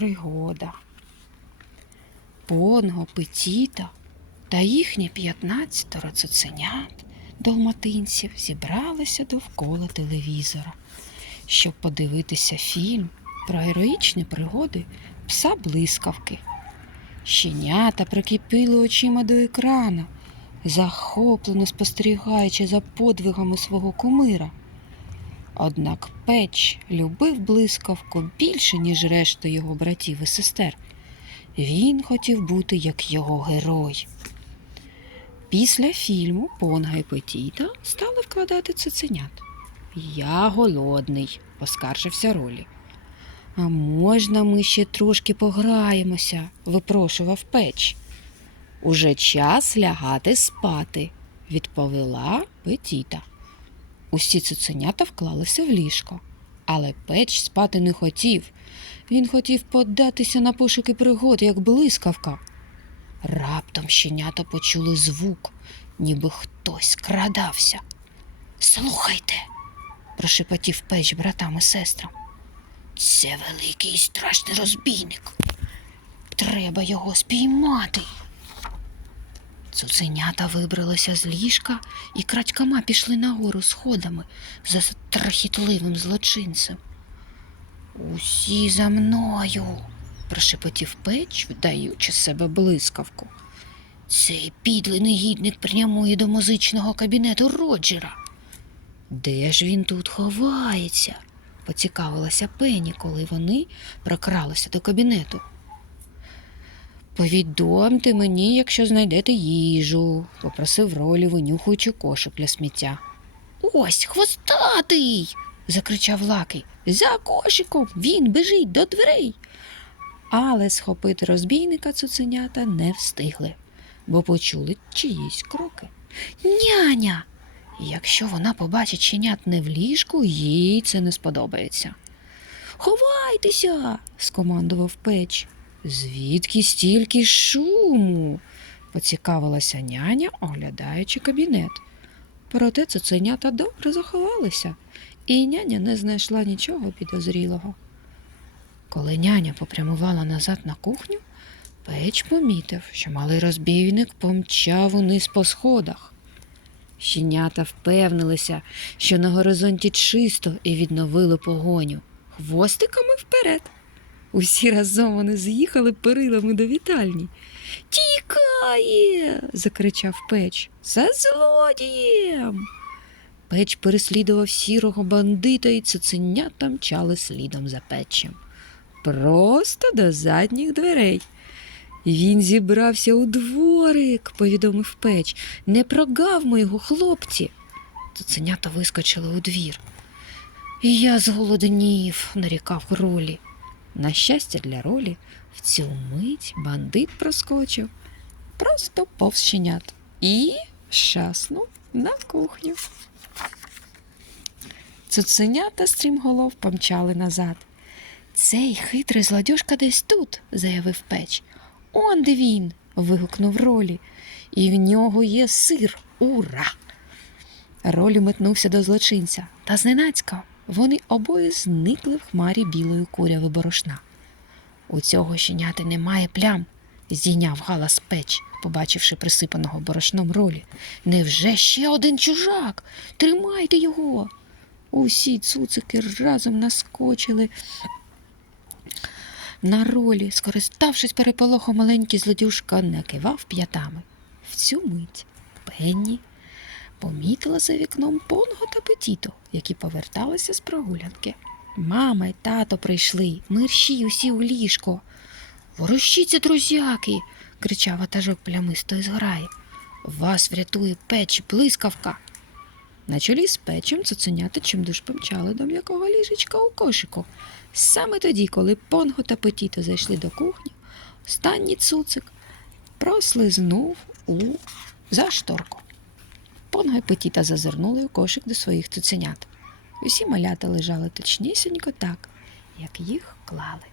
пригода. Понго, Петіта та їхні 15 цуценят далматинців зібралися довкола телевізора, щоб подивитися фільм про героїчні пригоди пса блискавки. Щенята прикипіли очима до екрана, захоплено спостерігаючи за подвигами свого кумира. Однак печ любив блискавку більше, ніж решта його братів і сестер. Він хотів бути як його герой. Після фільму Понга і Петіта стали вкладати цуценят. Я голодний, поскаржився Ролі. А можна ми ще трошки пограємося, випрошував печ. Уже час лягати спати, відповіла Петіта. Усі цуценята вклалися в ліжко, але печ спати не хотів. Він хотів податися на пошуки пригод, як блискавка. Раптом щенята почули звук, ніби хтось скрадався. Слухайте, прошепотів печ братам і сестрам. Це великий і страшний розбійник. Треба його спіймати. Цуценята вибралися з ліжка і крадькома пішли нагору сходами за страхітливим злочинцем. Усі за мною, прошепотів печ, вдаючи з себе блискавку. Цей підлий негідник прямує до музичного кабінету Роджера. Де ж він тут ховається? поцікавилася Пенні, коли вони прокралися до кабінету. Повідомте мені, якщо знайдете їжу, попросив Ролі, винюхуючи кошик для сміття. Ось хвостатий. закричав Лакий. За кошиком він біжить до дверей. Але схопити розбійника цуценята не встигли, бо почули чиїсь кроки. Няня. Якщо вона побачить щенят не в ліжку, їй це не сподобається. Ховайтеся, скомандував печ. Звідки стільки шуму? поцікавилася няня, оглядаючи кабінет. Проте цуценята добре заховалися, і няня не знайшла нічого підозрілого. Коли няня попрямувала назад на кухню, печ помітив, що малий розбійник помчав униз по сходах. Щенята впевнилися, що на горизонті чисто і відновили погоню. Хвостиками вперед. Усі разом вони з'їхали перилами до вітальні. Тікає. закричав печ. За злодієм. Печ переслідував сірого бандита, і цуценята мчали слідом за печем. Просто до задніх дверей. Він зібрався у дворик, повідомив печ. Не прогавмо його, хлопці. Цуценята вискочили у двір. Я зголоднів, нарікав Ролі. На щастя для Ролі, в цю мить бандит проскочив просто повз щенят і шаснув на кухню. Цуценята стрімголов помчали назад. Цей хитрий злодюжка десь тут, заявив печ. Он де він. вигукнув Ролі. І в нього є сир. Ура! Ролі метнувся до злочинця, та зненацька вони обоє зникли в хмарі білої куряви борошна. У цього щеняти немає плям, здійняв галас печ, побачивши присипаного борошном ролі. Невже ще один чужак? Тримайте його. Усі цуцики разом наскочили на ролі, скориставшись переполохом, маленький злодюжка накивав п'ятами. В цю мить Пенні помітила за вікном Понго та Петіто, які поверталися з прогулянки. Мама й тато прийшли, мерщій усі у ліжко. Ворощіться, друзяки, кричав ватажок плямистої зграї. Вас врятує печ, блискавка. На чолі з печем цуценята чимдуж помчали до м'якого ліжечка у кошику. Саме тоді, коли Понго та Петіто зайшли до кухні, останній цуцик прослизнув у зашторку. І Петіта зазирнули у кошик до своїх цуценят. Усі малята лежали точнісінько так, як їх клали.